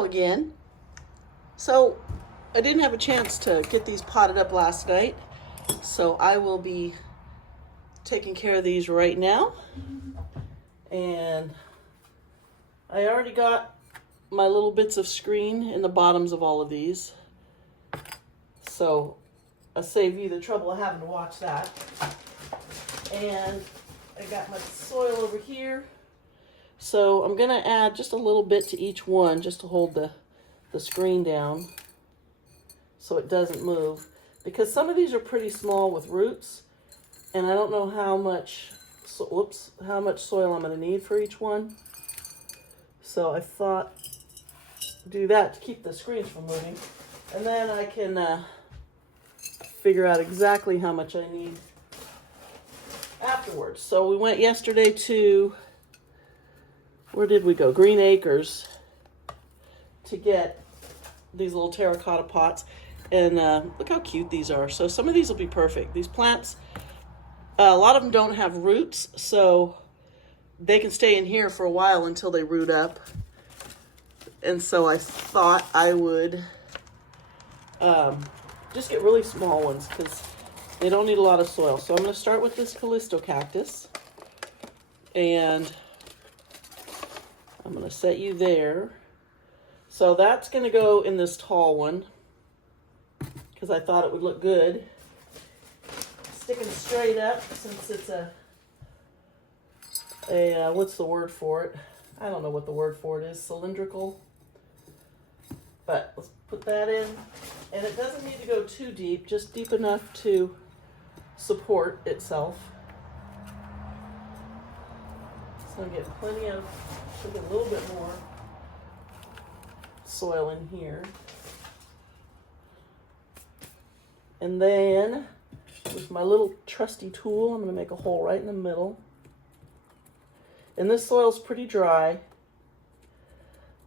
Hello again. So I didn't have a chance to get these potted up last night, so I will be taking care of these right now. And I already got my little bits of screen in the bottoms of all of these, so I save you the trouble of having to watch that. And I got my soil over here, so I'm gonna add just a little bit to each one just to hold the screen down so it doesn't move, because some of these are pretty small with roots, and I don't know how much soil I'm going to need for each one. So I thought do that to keep the screens from moving, and then I can figure out exactly how much I need afterwards. So we went yesterday to, where did we go? Green Acres, to get these little terracotta pots, and look how cute these are. So some of these will be perfect. These plants, a lot of them don't have roots, so they can stay in here for a while until they root up. And so I thought I would just get really small ones because they don't need a lot of soil. So I'm going to start with this Callisto cactus, and I'm going to set you there. So that's going to go in this tall one because I thought it would look good. Sticking straight up since it's a what's the word for it? I don't know what the word for it is. Cylindrical. But let's put that in. And it doesn't need to go too deep, just deep enough to support itself. So I get plenty of, should get a little bit more soil in here. And then with my little trusty tool, I'm going to make a hole right in the middle. And this soil's pretty dry.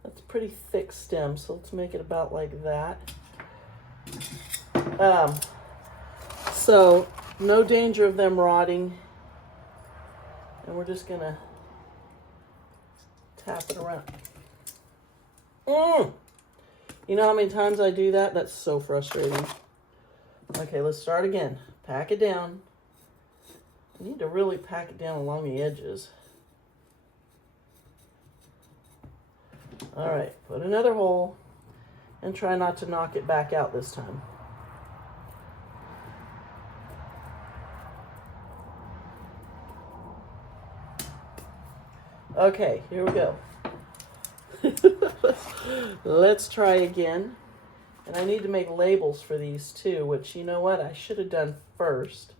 That's a pretty thick stem, so let's make it about like that. So no danger of them rotting. And we're just going to tap it around. You know how many times I do that? That's so frustrating. Okay, let's start again. Pack it down. You need to really pack it down along the edges. All right, put another hole and try not to knock it back out this time. Okay, here we go. Let's try again. And I need to make labels for these too, which, you know what, I should have done first.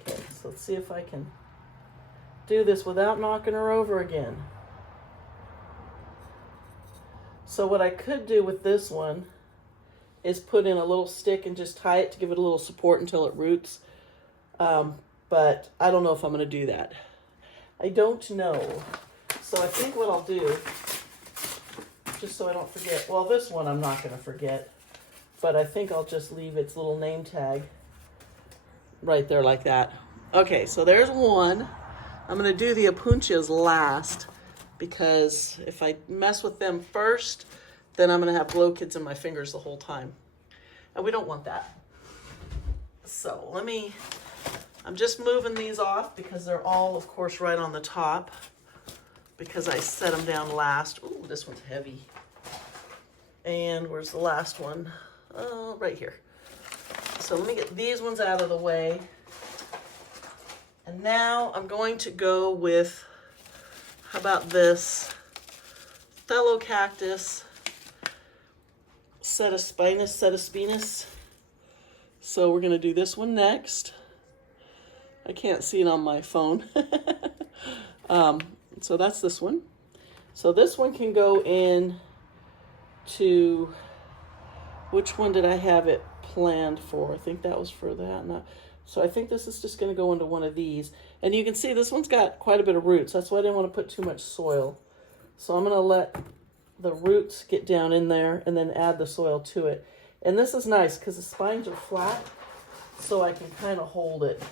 Okay, so let's see if I can do this without knocking her over again. So what I could do with this one is put in a little stick and just tie it to give it a little support until it roots. But I don't know if I'm going to do that. I don't know. So I think what I'll do, just so I don't forget, well, this one I'm not going to forget, but I think I'll just leave its little name tag right there like that. Okay, so there's one. I'm going to do the opuntias last, because if I mess with them first, then I'm going to have glow kids in my fingers the whole time. And we don't want that. So I'm just moving these off because they're all, of course, right on the top, because I set them down last. Ooh, this one's heavy. And where's the last one? Right here. So let me get these ones out of the way. And now I'm going to go with, how about this? Fellow cactus, setaspinus. So we're going to do this one next. I can't see it on my phone. So that's this one. So this one can go in to, which one did I have it planned for? I think that was for that. No. So I think this is just going to go into one of these. And you can see this one's got quite a bit of roots. That's why I didn't want to put too much soil. So I'm going to let the roots get down in there and then add the soil to it. And this is nice because the spines are flat, so I can kind of hold it.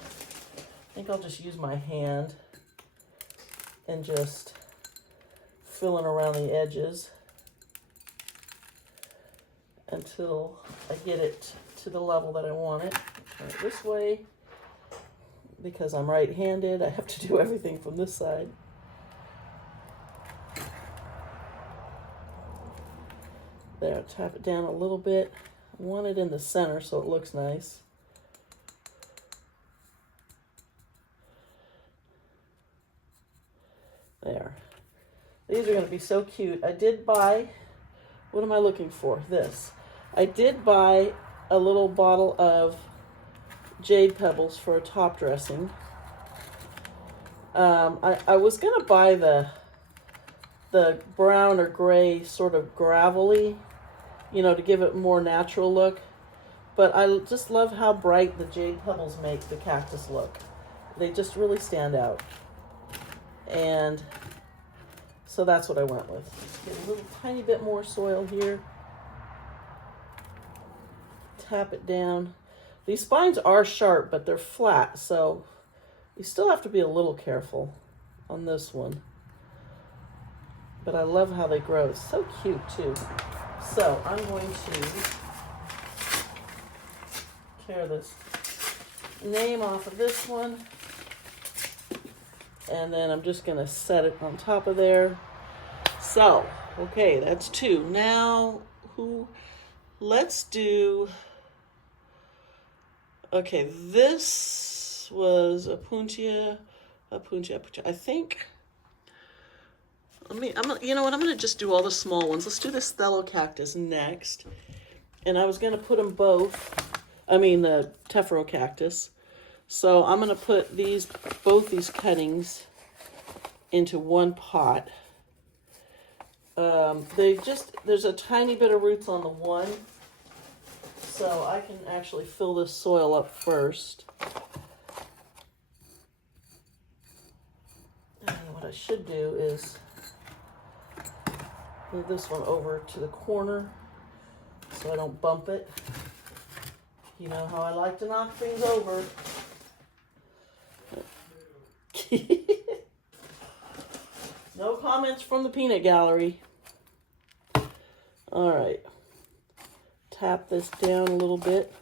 I think I'll just use my hand and just fill in around the edges. until I get it to the level that I want it. Turn it this way. Because I'm right-handed, I have to do everything from this side. There, tap it down a little bit. I want it in the center so it looks nice. There. These are going to be so cute. I did buy, what am I looking for? This. I did buy a little bottle of jade pebbles for a top dressing. I was going to buy the brown or gray sort of gravelly, you know, to give it a more natural look. But I just love how bright the jade pebbles make the cactus look. They just really stand out. And so that's what I went with. Just get a little tiny bit more soil here. Tap it down. These spines are sharp, but they're flat, so you still have to be a little careful on this one. But I love how they grow. It's so cute, too. So I'm going to tear this name off of this one. And then I'm just going to set it on top of there. So, okay, that's 2. Now, let's do... Okay, this was a puntia. I think, you know what, I'm gonna just do all the small ones. Let's do this Stello cactus next. And I was gonna put them both, the tephro cactus. So I'm gonna put both these cuttings into one pot. There's a tiny bit of roots on the one. So I can actually fill this soil up first. And what I should do is move this one over to the corner so I don't bump it. You know how I like to knock things over. No comments from the peanut gallery. All right. Tap this down a little bit.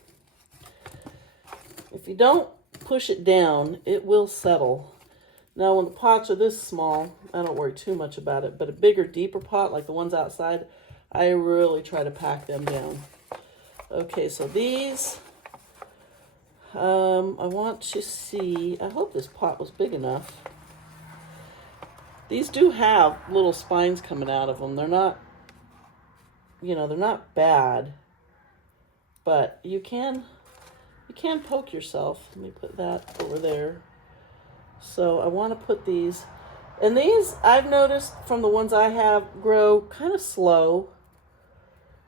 If you don't push it down, it will settle. Now, when the pots are this small, I don't worry too much about it, but a bigger, deeper pot, like the ones outside, I really try to pack them down. Okay, so these, I want to see, I hope this pot was big enough. These do have little spines coming out of them. They're not, they're not bad. But you can poke yourself. Let me put that over there. So I want to put these, and these I've noticed from the ones I have grow kind of slow.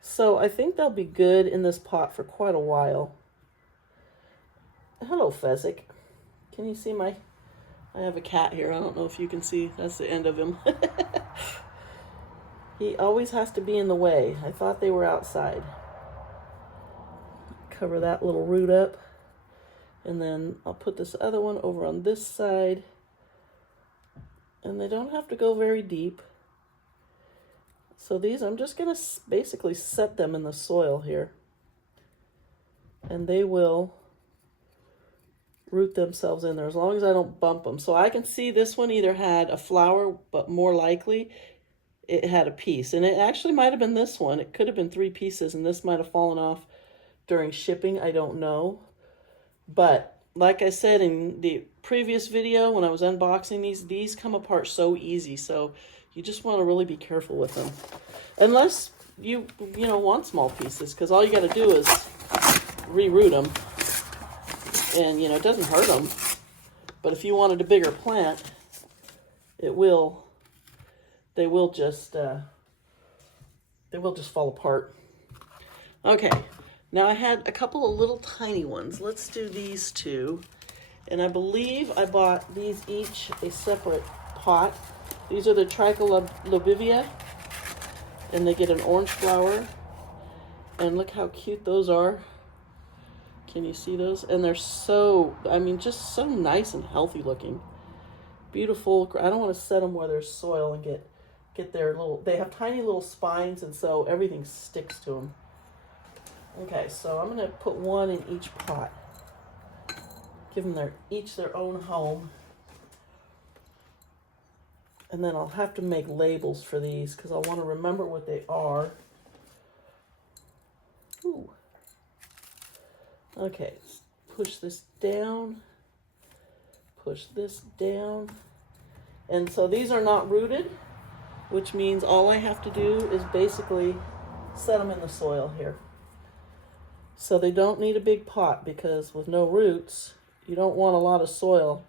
So I think they'll be good in this pot for quite a while. Hello, Fezzik. Can you see I have a cat here. I don't know if you can see. That's the end of him. He always has to be in the way. I thought they were outside. Cover that little root up, and then I'll put this other one over on this side, and they don't have to go very deep. So these, I'm just going to basically set them in the soil here, and they will root themselves in there as long as I don't bump them. So I can see this one either had a flower, but more likely it had a piece, and it actually might have been this one. It could have been 3 pieces, and this might have fallen off during shipping. I don't know. But like I said in the previous video when I was unboxing these come apart so easy. So you just want to really be careful with them. Unless you want small pieces, because all you got to do is reroot them. And, it doesn't hurt them. But if you wanted a bigger plant, they will just fall apart. Okay. Now I had a couple of little tiny ones. Let's do these 2. And I believe I bought these each a separate pot. These are the Tricolobivia, and they get an orange flower. And look how cute those are. Can you see those? And they're so, just so nice and healthy looking. Beautiful. I don't want to set them where there's soil and get their little, they have tiny little spines, and so everything sticks to them. Okay, so I'm going to put one in each pot. Give them each their own home. And then I'll have to make labels for these because I want to remember what they are. Ooh. Okay, push this down. Push this down. And so these are not rooted, which means all I have to do is basically set them in the soil here. So they don't need a big pot because with no roots, you don't want a lot of soil,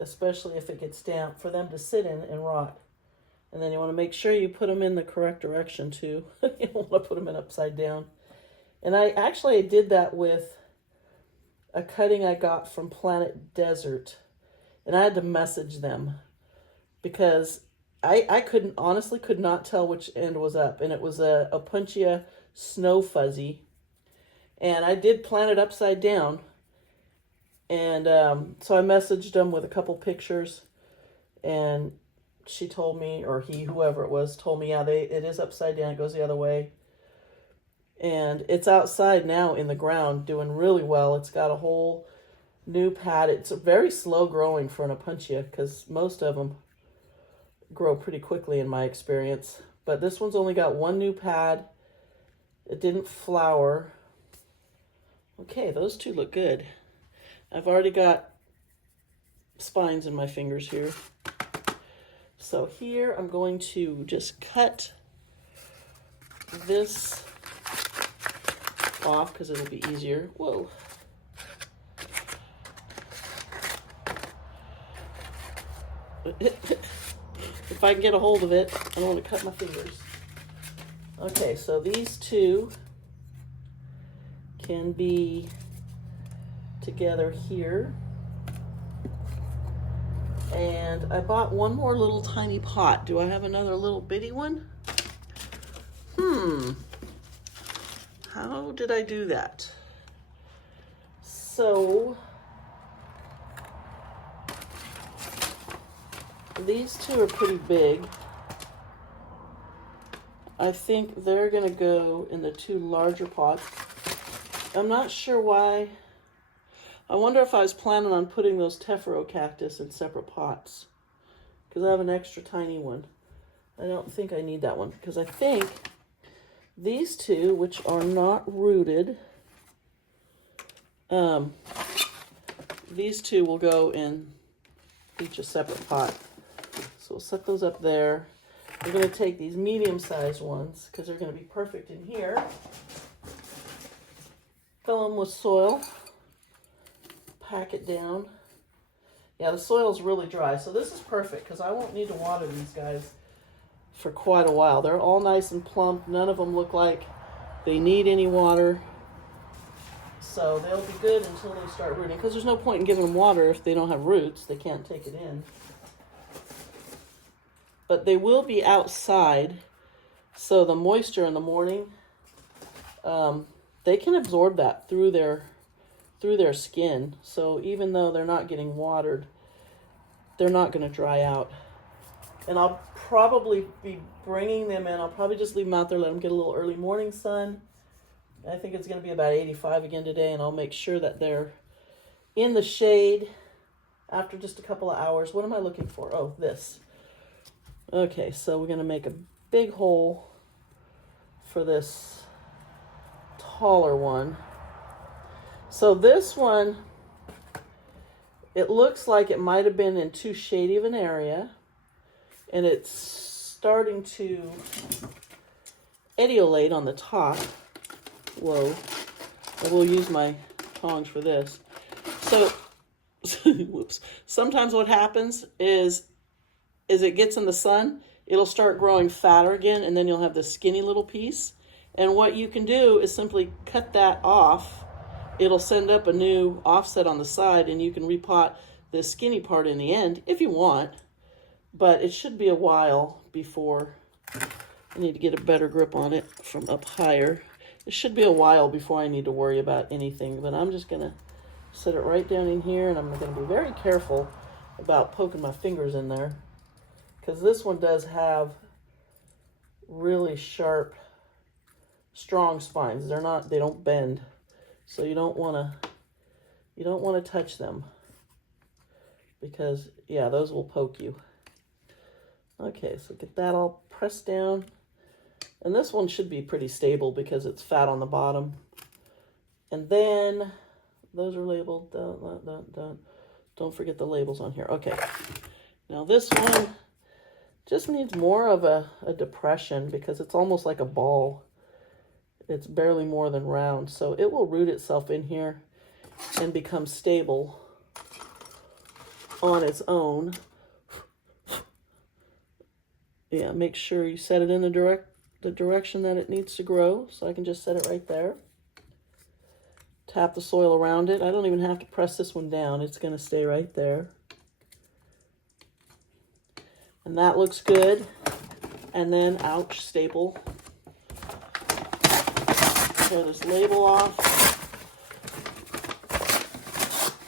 especially if it gets damp, for them to sit in and rot. And then you want to make sure you put them in the correct direction too. You don't want to put them in upside down. And I did that with a cutting I got from Planet Desert. And I had to message them because I could not tell which end was up. And it was a Opuntia Snow Fuzzy. And I did plant it upside down. And so I messaged them with a couple pictures. And she told me, or he, whoever it was, told me, yeah, it is upside down. It goes the other way. And it's outside now in the ground doing really well. It's got a whole new pad. It's very slow growing for an Opuntia because most of them grow pretty quickly in my experience. But this one's only got one new pad. It didn't flower. Okay, those two look good. I've already got spines in my fingers here. So here I'm going to just cut this off because it'll be easier. Whoa. If I can get a hold of it, I don't want to cut my fingers. Okay, so these two can be together here. And I bought one more little tiny pot. Do I have another little bitty one? How did I do that? So these two are pretty big. I think they're gonna go in the two larger pots. I'm not sure why. I wonder if I was planning on putting those tephro cactus in separate pots because I have an extra tiny one. I don't think I need that one because I think these two, which are not rooted, these two will go in each a separate pot. So we'll set those up there. We're going to take these medium-sized ones because they're going to be perfect in here. Fill them with soil. Pack it down. Yeah, the soil's really dry, so this is perfect because I won't need to water these guys for quite a while. They're all nice and plump. None of them look like they need any water. So they'll be good until they start rooting because there's no point in giving them water if they don't have roots. They can't take it in. But they will be outside, so the moisture in the morning, they can absorb that through their skin. So even though they're not getting watered, they're not going to dry out. And I'll probably be bringing them in. I'll probably just leave them out there, let them get a little early morning sun. I think it's going to be about 85 again today, and I'll make sure that they're in the shade after just a couple of hours. What am I looking for? Oh, this. Okay, so we're going to make a big hole for this taller one. So this one, it looks like it might have been in too shady of an area, and it's starting to etiolate on the top. Whoa. I will use my tongs for this. So, whoops. Sometimes what happens is it gets in the sun, it'll start growing fatter again, and then you'll have this skinny little piece. And what you can do is simply cut that off. It'll send up a new offset on the side, and you can repot the skinny part in the end if you want. But it should be a while before, I need to get a better grip on it from up higher. It should be a while before I need to worry about anything, but I'm just going to set it right down in here, and I'm going to be very careful about poking my fingers in there, because this one does have really sharp strong spines. They don't bend. So you don't want to touch them because, yeah, those will poke you. Okay, so get that all pressed down. And this one should be pretty stable because it's fat on the bottom. And then those are labeled. Don't forget the labels on here. Okay. Now this one just needs more of a depression because it's almost like a ball. It's barely more than round. So it will root itself in here and become stable on its own. Yeah, make sure you set it in the direction that it needs to grow. So I can just set it right there. Tap the soil around it. I don't even have to press this one down. It's going to stay right there. And that looks good. And then, ouch, staple. Tear this label off.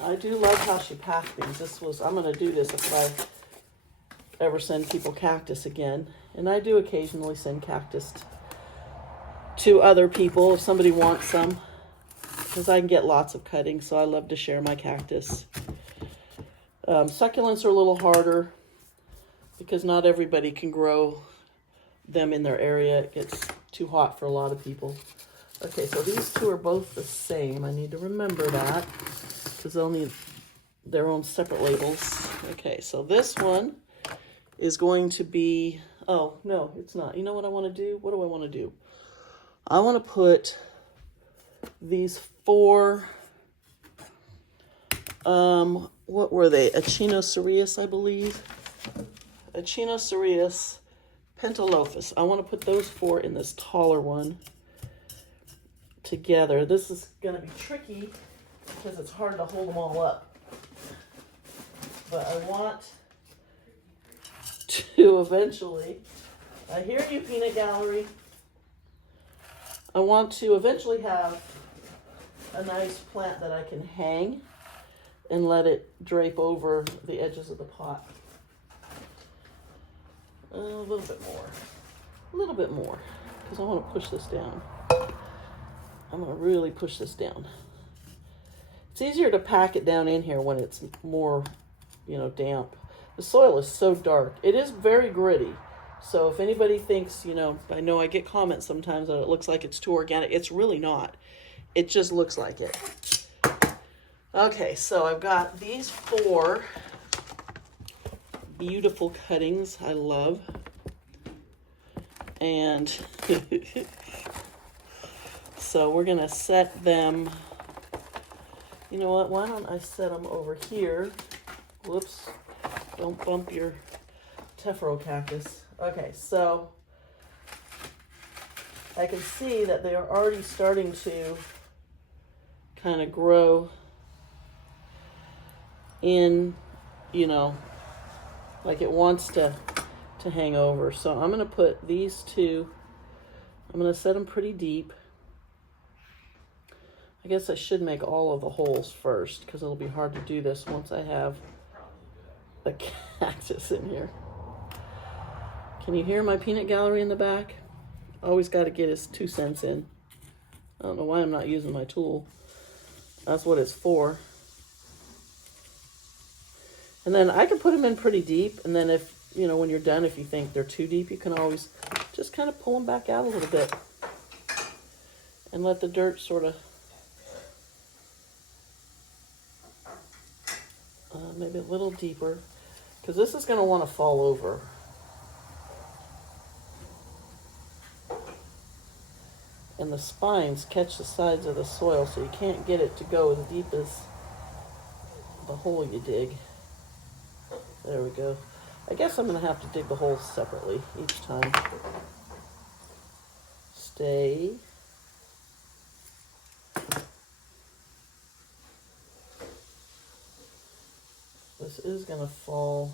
I do love how she packed these. I'm going to do this if I ever send people cactus again. And I do occasionally send cactus to other people if somebody wants some, because I can get lots of cuttings, so I love to share my cactus. Succulents are a little harder because not everybody can grow them in their area. It gets too hot for a lot of people. Okay, so these two are both the same. I need to remember that because they'll need their own separate labels. Okay, so this one is going to be, oh, no, it's not. You know what I want to do? What do I want to do? I want to put these 4, what were they? Echinocereus, I believe. Echinocereus pentalophus. I want to put those 4 in this taller one together. This is going to be tricky because it's hard to hold them all up. But I want to eventually, I hear you, Peanut Gallery. I want to eventually have a nice plant that I can hang and let it drape over the edges of the pot. A little bit more, because I want to push this down. I'm going to really push this down. It's easier to pack it down in here when it's more, damp. The soil is so dark. It is very gritty. So if anybody thinks, I know I get comments sometimes that it looks like it's too organic. It's really not. It just looks like it. Okay, so I've got these 4 beautiful cuttings I love. And so we're going to set them. You know what? Why don't I set them over here? Whoops. Don't bump your tephro cactus. Okay, so I can see that they are already starting to kind of grow in, like it wants to hang over. So I'm going to put these 2, I'm going to set them pretty deep. I guess I should make all of the holes first because it'll be hard to do this once I have a cactus in here. Can you hear my peanut gallery in the back? Always got to get his 2 cents in. I don't know why I'm not using my tool. That's what it's for. And then I can put them in pretty deep. And then if, when you're done, if you think they're too deep, you can always just kind of pull them back out a little bit. And let the dirt sort of, maybe a little deeper. Because this is going to want to fall over. And the spines catch the sides of the soil, so you can't get it to go as deep as the hole you dig. There we go. I guess I'm going to have to dig the holes separately each time. Stay. This is going to fall.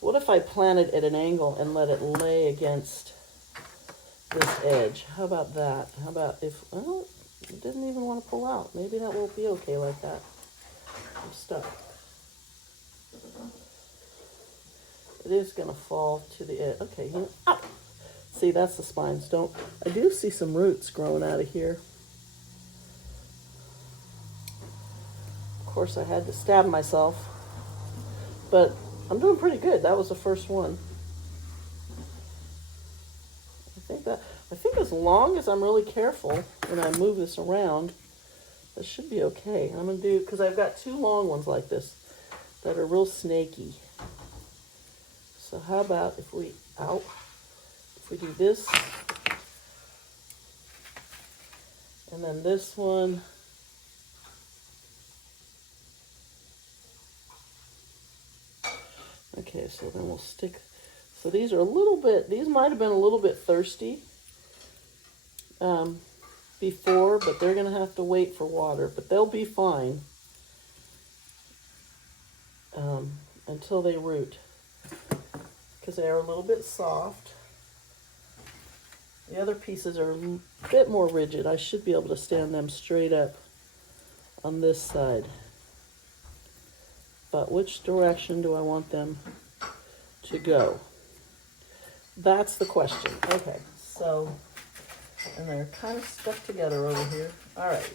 What if I plant it at an angle and let it lay against this edge? How about that? How about if, well, it didn't even want to pull out. Maybe that won't be okay like that. I'm stuck. It is going to fall to the edge. Okay, see, that's the spines. I do see some roots growing out of here. Of course, I had to stab myself, but I'm doing pretty good. That was the first one. I think as long as I'm really careful when I move this around, that should be okay. I'm gonna do, because I've got two long ones like this that are real snaky. So how about if we do this, and then this one. Okay, so then we'll stick. So these might have been a little bit thirsty before, but they're gonna have to wait for water, but they'll be fine until they root, because they are a little bit soft. The other pieces are a bit more rigid. I should be able to stand them straight up on this side. But which direction do I want them to go? That's the question. Okay, so, and they're kind of stuck together over here. All right.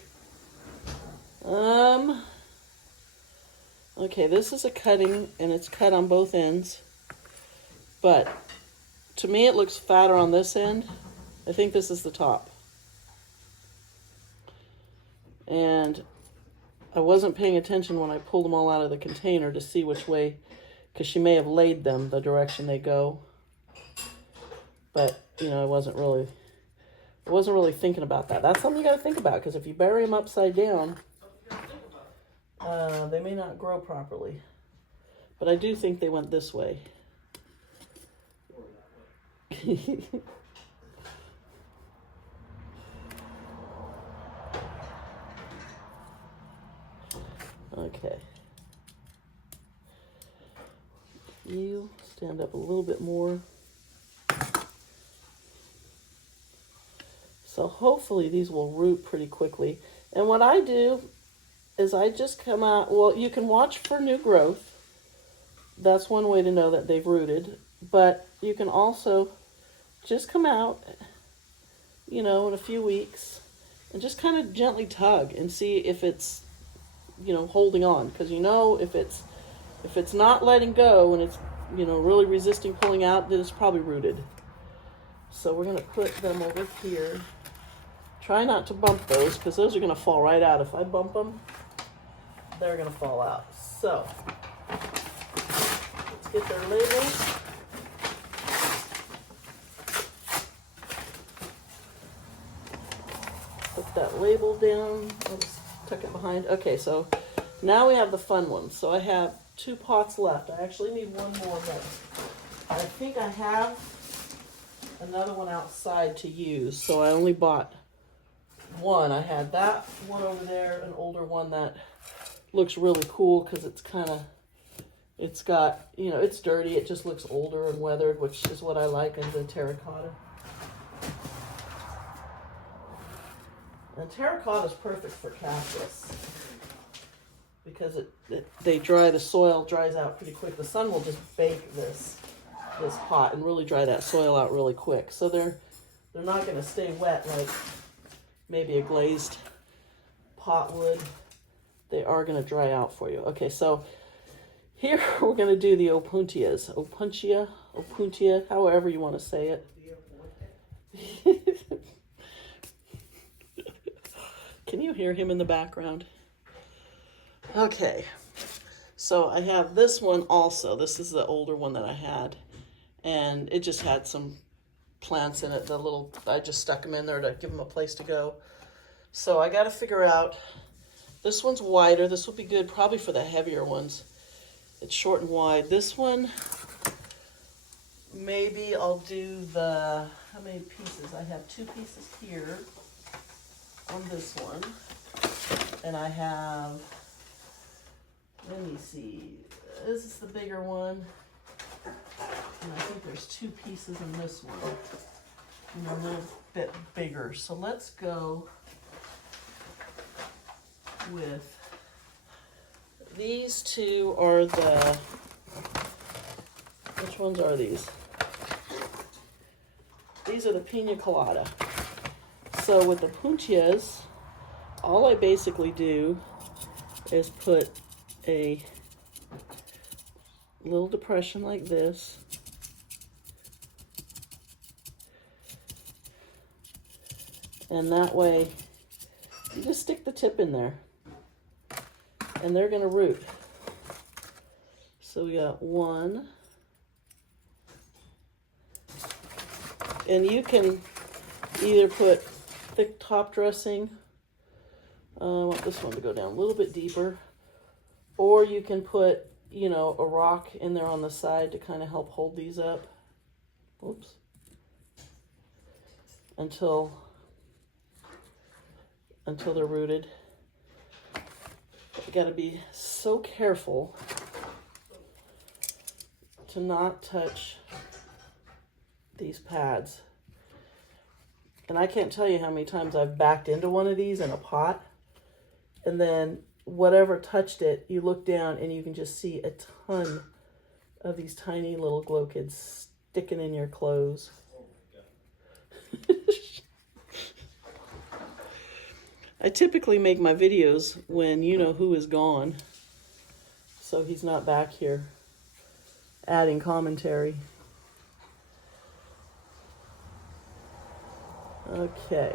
Okay, this is a cutting, and it's cut on both ends. But to me, it looks fatter on this end. I think this is the top. And I wasn't paying attention when I pulled them all out of the container to see which way, because she may have laid them the direction they go. But, you know, I wasn't really thinking about that. That's something you got to think about, because if you bury them upside down, they may not grow properly. But I do think they went this way. Okay. You stand up a little bit more. So hopefully these will root pretty quickly. And what I do is I just come out, well, you can watch for new growth. That's one way to know that they've rooted. But you can also just come out, you know, in a few weeks and just kind of gently tug and see if it's, you know, holding on. Because you know, if it's not letting go and it's, you know, really resisting pulling out, then it's probably rooted. So we're going to put them over here. Try not to bump those, because those are going to fall right out. If I bump them, they're going to fall out. So let's get their labels. Put that label down. Let's tuck it behind. Okay, so now we have the fun ones. So I have 2 pots left. I actually need one more, but I think I have another one outside to use. So I only bought one. I had that one over there, an older one that looks really cool because it's got, you know, it's dirty. It just looks older and weathered, which is what I like in the terracotta. And terracotta is perfect for cactus because the soil dries out pretty quick. The sun will just bake this pot and really dry that soil out really quick. So they're not going to stay wet like maybe a glazed pot would. They are going to dry out for you. Okay, so here we're going to do the opuntias. Opuntia, however you want to say it. Can you hear him in the background? Okay, so I have this one also. This is the older one that I had, and it just had some plants in it. I just stuck them in there to give them a place to go. So I got to figure out, this one's wider. This will be good probably for the heavier ones. It's short and wide. This one, maybe I'll do how many pieces? I have 2 pieces here on this one. And I have, let me see, this is the bigger one. And I think there's 2 pieces in this one. And they're a little bit bigger. So let's go with these 2 are which ones are these? These are the pina colada. So with the punchias, all I basically do is put a little depression like this. And that way, you just stick the tip in there. And they're going to root. So we got one. And you can either put thick top dressing. I want this one to go down a little bit deeper. Or you can put, you know, a rock in there on the side to kind of help hold these up. Oops. Until they're rooted. You gotta be so careful to not touch these pads. And I can't tell you how many times I've backed into one of these in a pot, and then whatever touched it, you look down and you can just see a ton of these tiny little glow kids sticking in your clothes. I typically make my videos when you know who is gone, so he's not back here adding commentary. Okay,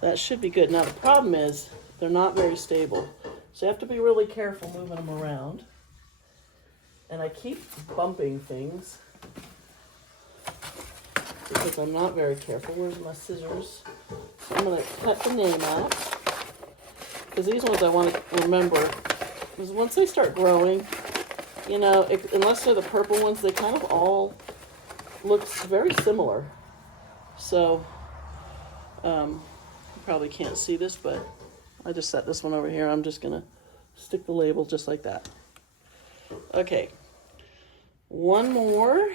that should be good. Now the problem is they're not very stable, so you have to be really careful moving them around. And I keep bumping things because I'm not very careful. Where's my scissors? So I'm going to cut the name out, because these ones I want to remember, because once they start growing, you know, unless they're the purple ones, they kind of all look very similar. So, you probably can't see this, but I just set this one over here. I'm just going to stick the label just like that. Okay, one more.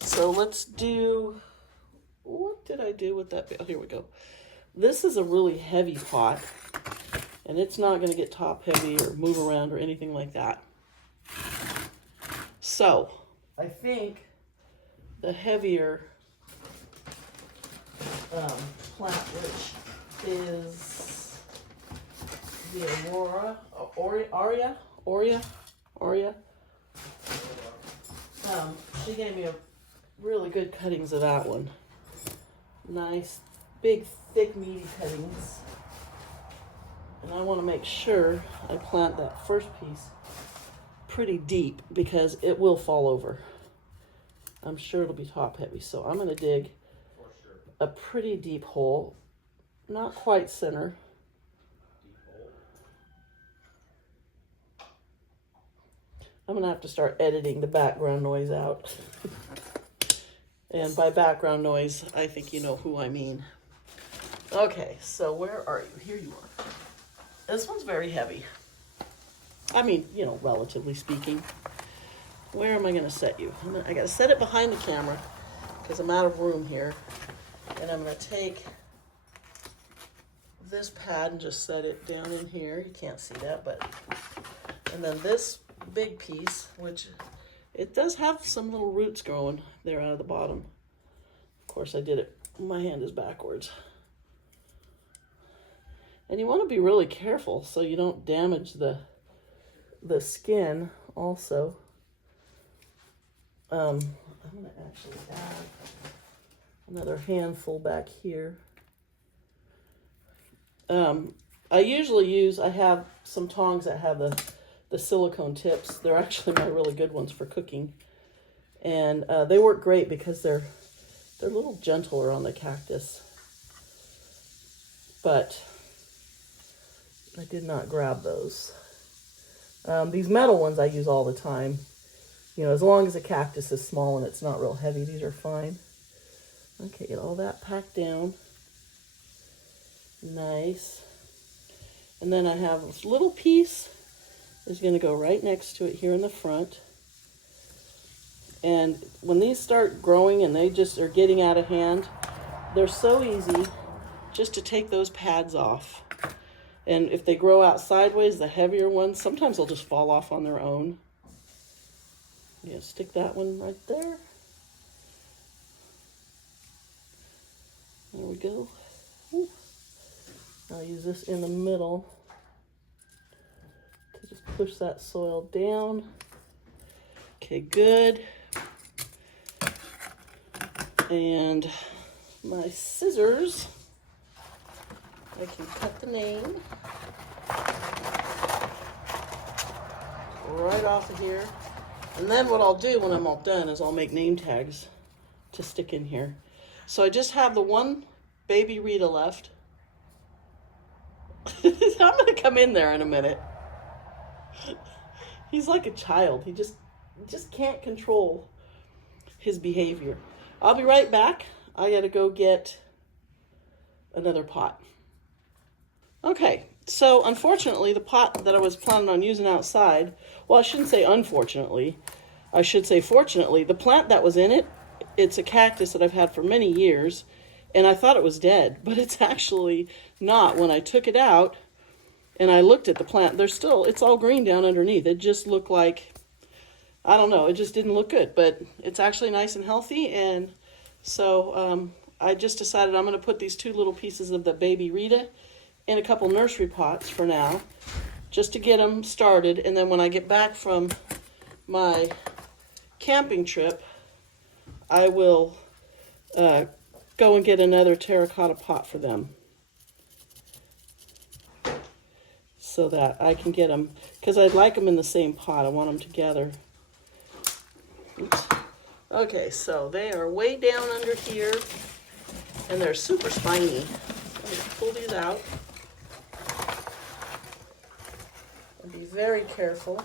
So let's do, what did I do with that? Oh, here we go. This is a really heavy pot, and it's not going to get top heavy or move around or anything like that. So I think the heavier plant, which is the Aurea. She gave me a really good cuttings of that one. Nice, big, thick, meaty cuttings. And I want to make sure I plant that first piece pretty deep, because it will fall over. I'm sure it'll be top heavy. So I'm going to dig a pretty deep hole, not quite center. I'm going to have to start editing the background noise out. And by background noise, I think you know who I mean. Okay, so where are you? Here you are. This one's very heavy. I mean, you know, relatively speaking. Where am I going to set you? I got to set it behind the camera because I'm out of room here. And I'm going to take this pad and just set it down in here. You can't see that, but... And then this big piece, which it does have some little roots growing there out of the bottom. Of course, I did it. My hand is backwards. And you want to be really careful so you don't damage the skin also. I'm going to actually add another handful back here. I have some tongs that have the silicone tips. They're actually my really good ones for cooking. And they work great because they're a little gentler on the cactus. But I did not grab those. These metal ones I use all the time. You know, as long as the cactus is small and it's not real heavy, these are fine. Okay, get all that packed down. Nice. And then I have this little piece is going to go right next to it here in the front. And when these start growing and they just are getting out of hand, they're so easy just to take those pads off. And if they grow out sideways, the heavier ones, sometimes they'll just fall off on their own. Yeah, stick that one right there. we go. Ooh. I'll use this in the middle to just push that soil down. Okay, good. And my scissors, I can cut the name right off of here. And then what I'll do when I'm all done is I'll make name tags to stick in here. So I just have the one baby Rita left. I'm gonna come in there in a minute. He's like a child. He just can't control his behavior. I'll be right back. I gotta go get another pot. Okay, so unfortunately the pot that I was planning on using outside, well, I shouldn't say unfortunately, I should say fortunately, the plant that was in it, it's a cactus that I've had for many years, and I thought it was dead, but it's actually not. When I took it out and I looked at the plant, it's all green down underneath. It just looked like, I don't know, it just didn't look good, but it's actually nice and healthy. And so I just decided I'm going to put these two little pieces of the baby Rita in a couple nursery pots for now, just to get them started. And then when I get back from my camping trip, I will go and get another terracotta pot for them so that I can get them, because I'd like them in the same pot. I want them together. Oops. Okay, so they are way down under here, and they're super spiny. So I'm going to pull these out and be very careful.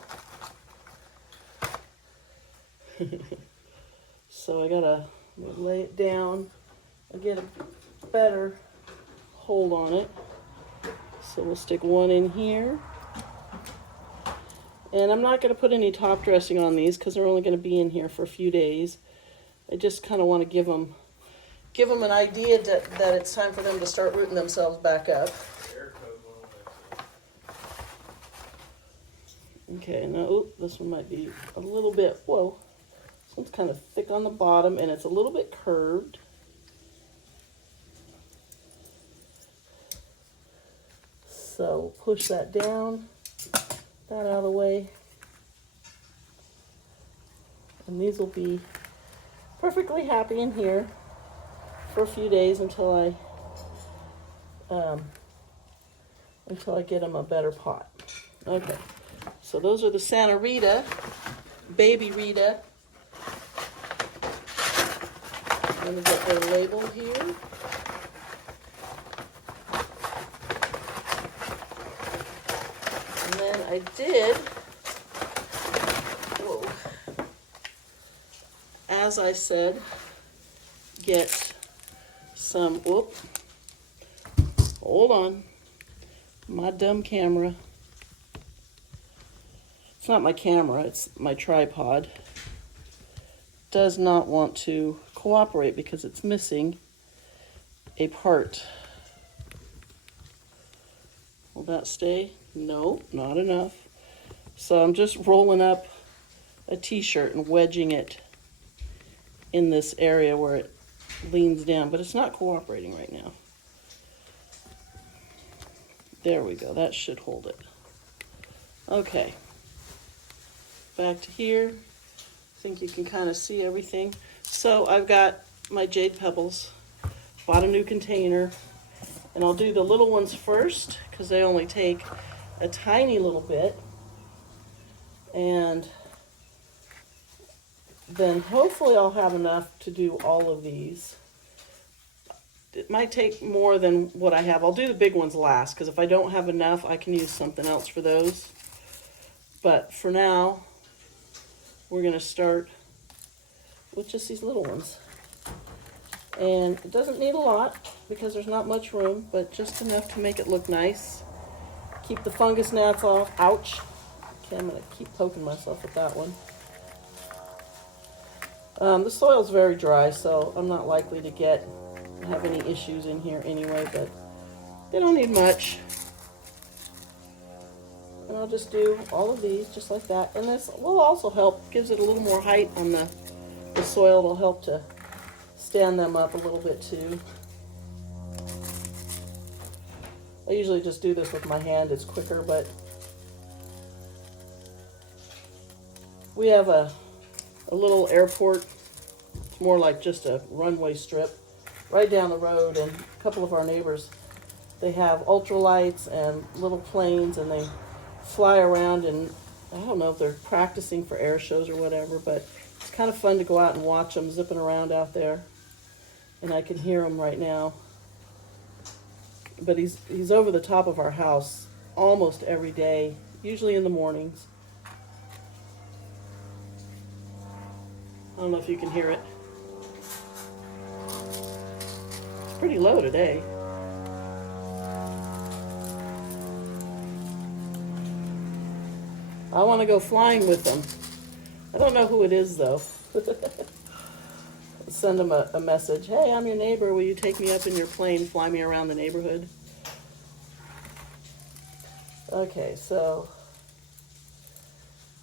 So I gotta lay it down and get a better hold on it. So we'll stick one in here. And I'm not going to put any top dressing on these because they're only going to be in here for a few days. I just kind of want to give them an idea that it's time for them to start rooting themselves back up. Okay, now this one might be a little bit, whoa. This one's kind of thick on the bottom and it's a little bit curved. So push that down, that out of the way. And these will be perfectly happy in here for a few days until I get them a better pot. Okay, so those are the Santa Rita, baby Rita. I'm going to get their label here. And then I did, as I said, get some, hold on, my dumb camera. It's not my camera, it's my tripod. Does not want to cooperate because it's missing a part. Will that stay? No, not enough. So I'm just rolling up a t-shirt and wedging it in this area where it leans down, but it's not cooperating right now. There we go, that should hold it. Okay, back to here. I think you can kind of see everything. So I've got my jade pebbles, bought a new container, and I'll do the little ones first because they only take a tiny little bit. And then hopefully I'll have enough to do all of these. It might take more than what I have. I'll do the big ones last because if I don't have enough, I can use something else for those. But for now, we're going to start with just these little ones. And it doesn't need a lot because there's not much room, but just enough to make it look nice. Keep the fungus gnats off. Ouch. Okay, I'm going to keep poking myself with that one. The soil's very dry, so I'm not likely to have any issues in here anyway, but they don't need much. And I'll just do all of these just like that. And this will also help, gives it a little more height on the soil. It'll help to stand them up a little bit too. I usually just do this with my hand, it's quicker, but we have a little airport. It's more like just a runway strip right down the road, and a couple of our neighbors, they have ultralights and little planes, and they fly around, and I don't know if they're practicing for air shows or whatever, but it's kind of fun to go out and watch them zipping around out there. And I can hear him right now. But he's over the top of our house almost every day, usually in the mornings. I don't know if you can hear it. It's pretty low today. I want to go flying with them. I don't know who it is though. Send them a message. Hey, I'm your neighbor. Will you take me up in your plane, fly me around the neighborhood? Okay, so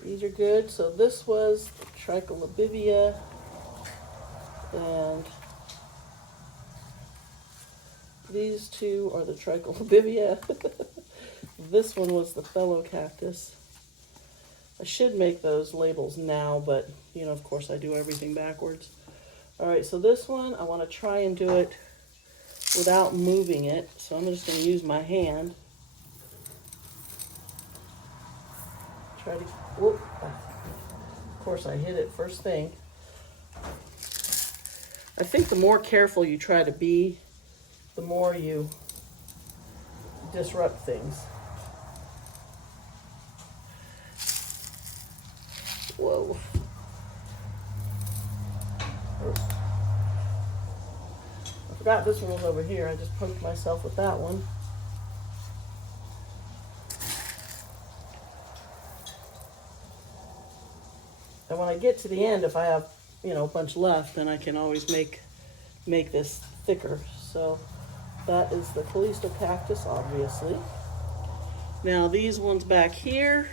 these are good. So this was Tricolobivia, and these two are the Tricolobivia. This one was the fellow cactus. I should make those labels now, but you know, of course I do everything backwards. All right, so this one, I want to try and do it without moving it. So I'm just going to use my hand. Try to, whoop. Of course I hit it first thing. I think the more careful you try to be, the more you disrupt things. Whoa. I forgot this one was over here. I just poked myself with that one. And when I get to the end, if I have, you know, a bunch left, then I can always make this thicker. So that is the Callisto cactus, obviously. Now these ones back here,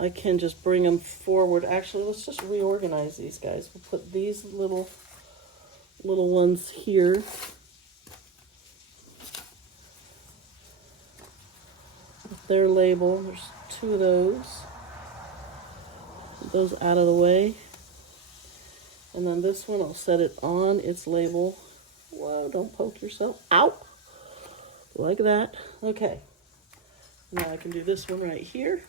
I can just bring them forward. Actually, let's just reorganize these guys. We'll put these little ones here. With their label. There's two of those. Put those out of the way. And then this one, I'll set it on its label. Whoa, don't poke yourself. Ow! Like that. Okay. Now I can do this one right here.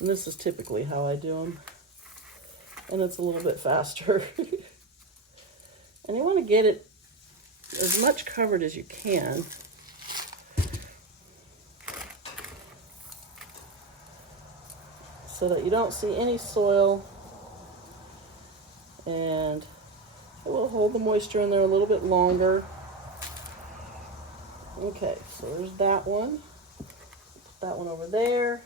And this is typically how I do them. And it's a little bit faster. And you want to get it as much covered as you can. So that you don't see any soil. And it will hold the moisture in there a little bit longer. Okay, so there's that one. Put that one over there.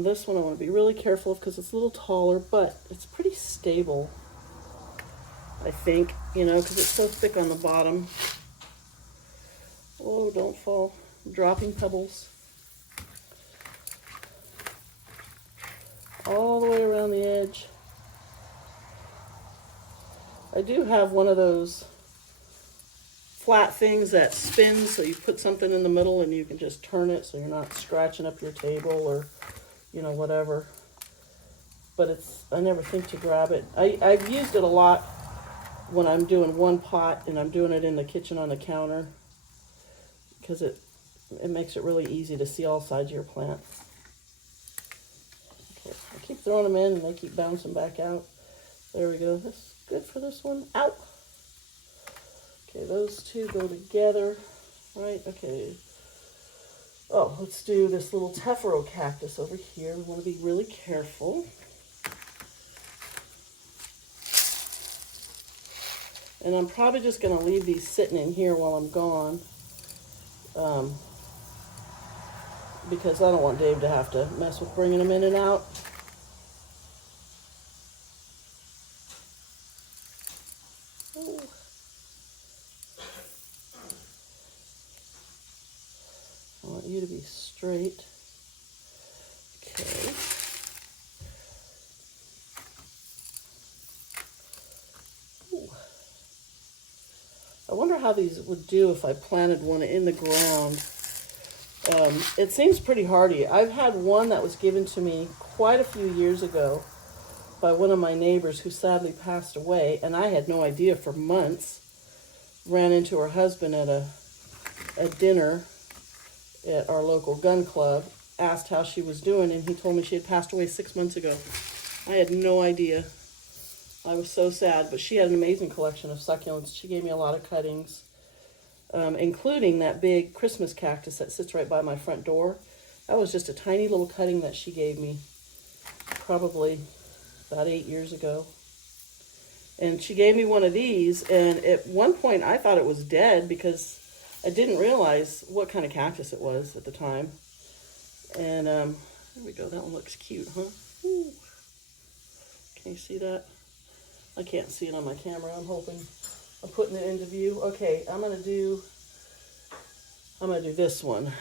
This one I want to be really careful of because it's a little taller, but it's pretty stable, I think, you know, because it's so thick on the bottom. Oh, don't fall. I'm dropping pebbles. All the way around the edge. I do have one of those flat things that spins, so you put something in the middle and you can just turn it so you're not scratching up your table or, you know, whatever. But I never think to grab it. I've used it a lot when I'm doing one pot and I'm doing it in the kitchen on the counter because it makes it really easy to see all sides of your plant. Okay, I keep throwing them in and they keep bouncing back out. There we go. That's good for this one. Ow! Okay, those two go together, right? Okay. Oh, let's do this little tephro cactus over here. We want to be really careful. And I'm probably just going to leave these sitting in here while I'm gone. Because I don't want Dave to have to mess with bringing them in and out. Ooh. I want you to be straight. Okay. Ooh. wonder how these would do if I planted one in the ground. It seems pretty hardy. I've had one that was given to me quite a few years ago by one of my neighbors who sadly passed away, and I had no idea for months. Ran into her husband at a dinner at our local gun club, asked how she was doing, and he told me she had passed away 6 months ago. I had no idea. I was so sad, but she had an amazing collection of succulents. She gave me a lot of cuttings, including that big Christmas cactus that sits right by my front door. That was just a tiny little cutting that she gave me probably about 8 years ago. And she gave me one of these, and at one point I thought it was dead because I didn't realize what kind of cactus it was at the time. And there we go. That one looks cute, huh? Ooh. Can you see that? I can't see it on my camera. I'm hoping I'm putting it into view. Okay, I'm gonna do this one.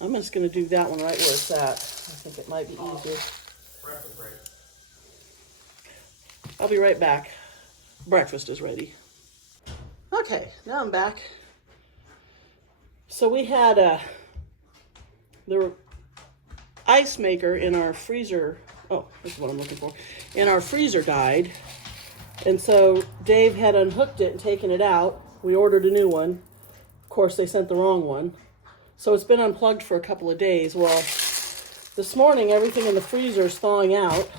I'm just gonna do that one right where it's at. I think it might be easier. I'll be right back. Breakfast is ready. Okay, now I'm back. So we had the ice maker in our freezer. Oh, this is what I'm looking for. In our freezer died. And so Dave had unhooked it and taken it out. We ordered a new one. Of course, they sent the wrong one. So it's been unplugged for a couple of days. Well, this morning, everything in the freezer is thawing out.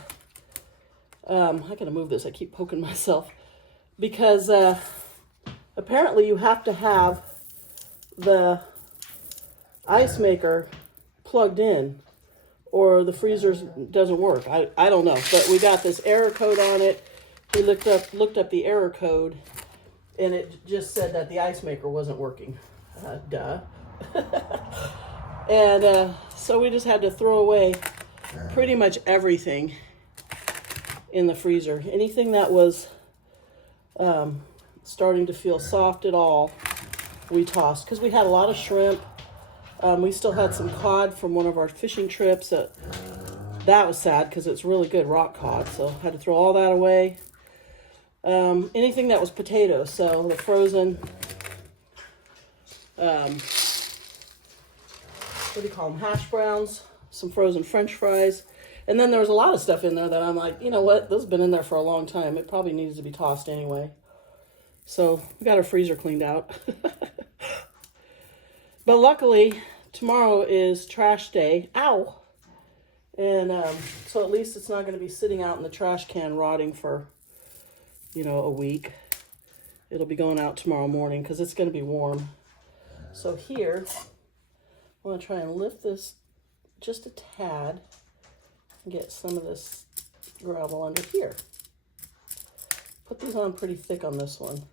I gotta move this. I keep poking myself. Because apparently you have to have the ice maker plugged in or the freezer doesn't work. I don't know. But we got this error code on it. We looked up the error code, and it just said that the ice maker wasn't working. Duh. And so we just had to throw away pretty much everything in the freezer. Anything that was starting to feel soft at all, we tossed. Because we had a lot of shrimp. We still had some cod from one of our fishing trips. That was sad because it's really good rock cod. So I had to throw all that away. Anything that was potatoes, so the frozen, what do you call them, hash browns, some frozen French fries, and then there was a lot of stuff in there that I'm like, you know what, this has been in there for a long time. It probably needs to be tossed anyway. So we got our freezer cleaned out. But luckily, tomorrow is trash day. Ow! And so at least it's not going to be sitting out in the trash can rotting for, you know, a week. It'll be going out tomorrow morning because it's going to be warm. So here, I'm going to try and lift this just a tad and get some of this gravel under here. Put these on pretty thick on this one.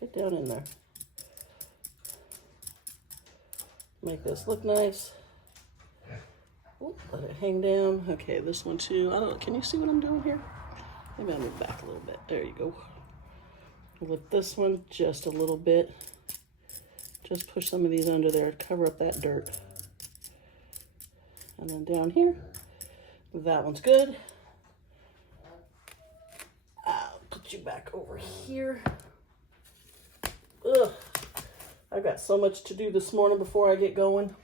Get down in there. Make this look nice. Ooh, let it hang down. Okay, this one too. I don't know. Can you see what I'm doing here? Maybe I'll move back a little bit. There you go. Lift this one just a little bit. Just push some of these under there to cover up that dirt. And then down here, that one's good. I'll put you back over here. Ugh. I've got so much to do this morning before I get going.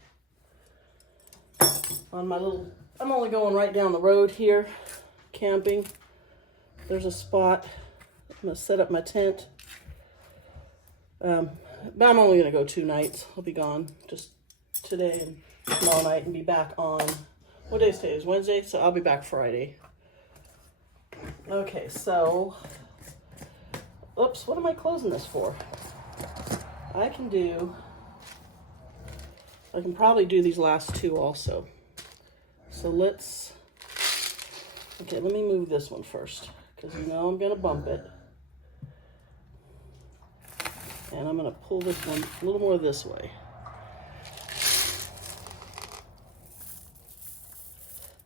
I'm only going right down the road here, camping. There's a spot. I'm going to set up my tent. But I'm only going to go 2 nights. I'll be gone just today and tomorrow night and be back on, what day is today? Is Wednesday? So I'll be back Friday. Okay, so, oops, what am I closing this for? I can probably do these last 2 also. So okay, let me move this one first, because you know I'm going to bump it. And I'm going to pull this one a little more this way.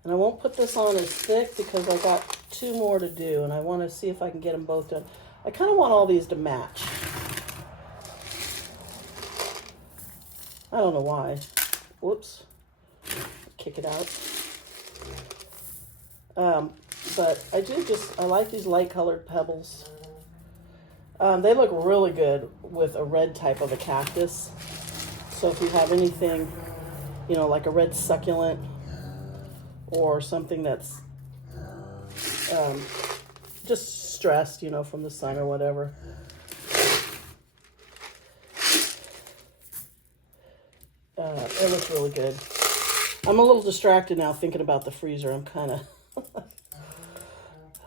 And I won't put this on as thick because I got 2 more to do, and I want to see if I can get them both done. I kind of want all these to match. I don't know why. Whoops. Kick it out. But I like these light colored pebbles. They look really good with a red type of a cactus. So if you have anything, you know, like a red succulent or something that's just stressed, you know, from the sun or whatever. It looks really good. I'm a little distracted now thinking about the freezer. I'm kind of,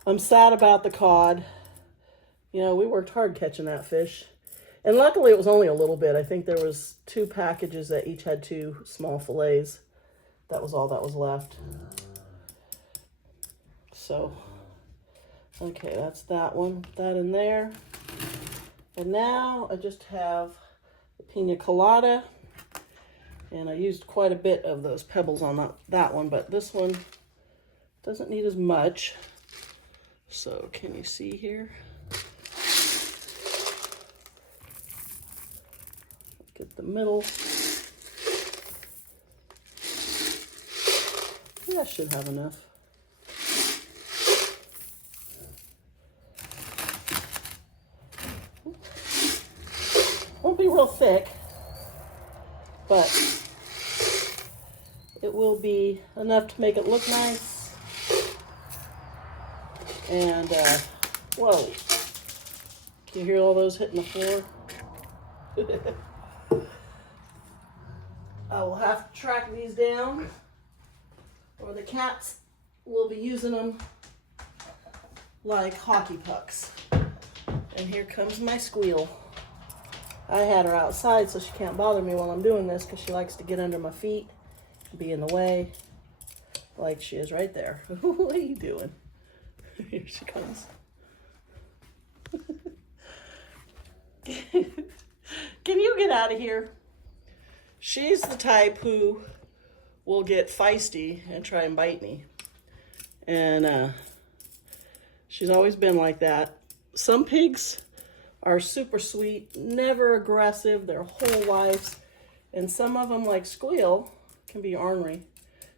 I'm sad about the cod. You know, we worked hard catching that fish. And luckily it was only a little bit. I think there was 2 packages that each had 2 small fillets. That was all that was left. So, okay, that's that one. Put that in there. And now I just have the pina colada. And I used quite a bit of those pebbles on that one, but this one doesn't need as much. So can you see here? Get the middle. Yeah, I should have enough. Won't be real thick, but it will be enough to make it look nice. And, whoa, can you hear all those hitting the floor? I will have to track these down, or the cats will be using them like hockey pucks. And here comes my squeal. I had her outside so she can't bother me while I'm doing this because she likes to get under my feet, be in the way, like she is right there. What are you doing? Here she comes. Can you get out of here? She's the type who will get feisty and try and bite me. And she's always been like that. Some pigs are super sweet, never aggressive their whole lives. And some of them, like Squeal, can be ornery.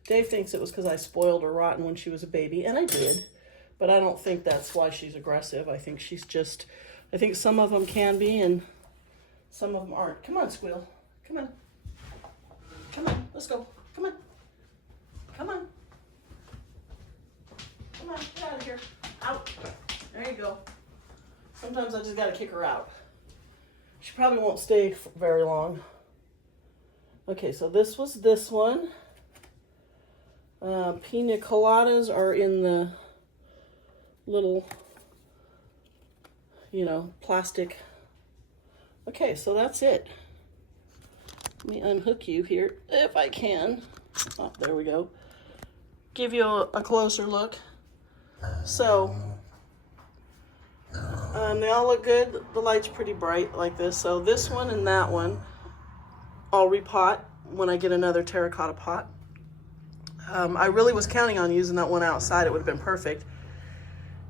Dave thinks it was because I spoiled her rotten when she was a baby, and I did. But I don't think that's why she's aggressive. I think she's just, I think some of them can be and some of them aren't. Come on, Squeal. Come on. Come on, let's go. Come on. Come on. Come on, get out of here. Out. There you go. Sometimes I just gotta kick her out. She probably won't stay very long. Okay, so this was this one. Pina coladas are in the little, you know, plastic. Okay, so that's it. Let me unhook you here if I can. Oh, there we go. Give you a closer look. So, they all look good. The light's pretty bright like this. So this one and that one, I'll repot when I get another terracotta pot. I really was counting on using that one outside. It would have been perfect.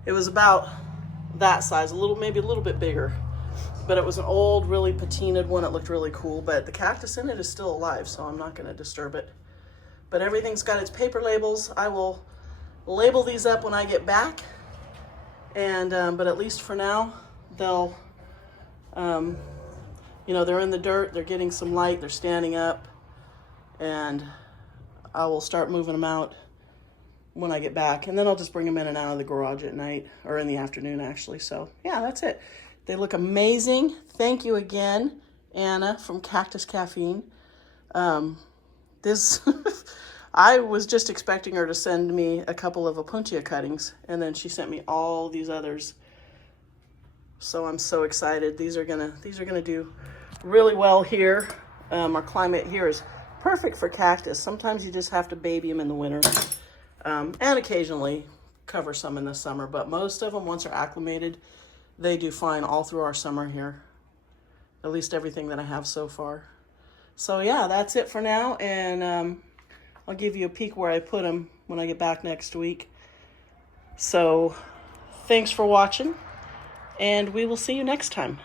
It was about that size, maybe a little bit bigger. But it was an old, really patinaed one. It looked really cool, but the cactus in it is still alive, so I'm not gonna disturb it. But everything's got its paper labels. I will label these up when I get back. And, but at least for now, they'll, you know, they're in the dirt, they're getting some light, they're standing up, and I will start moving them out when I get back. And then I'll just bring them in and out of the garage at night, or in the afternoon actually. So yeah, that's it. They look amazing. Thank you again, Anna from Cactus Caffeine. This, I was just expecting her to send me a couple of Opuntia cuttings, and then she sent me all these others. So I'm so excited. These are gonna do really well here. Our climate here is perfect for cactus. Sometimes you just have to baby them in the winter, and occasionally cover some in the summer. But most of them, once they're acclimated, they do fine all through our summer here. At least everything that I have so far. So yeah, that's it for now. And I'll give you a peek where I put them when I get back next week. So thanks for watching, and we will see you next time.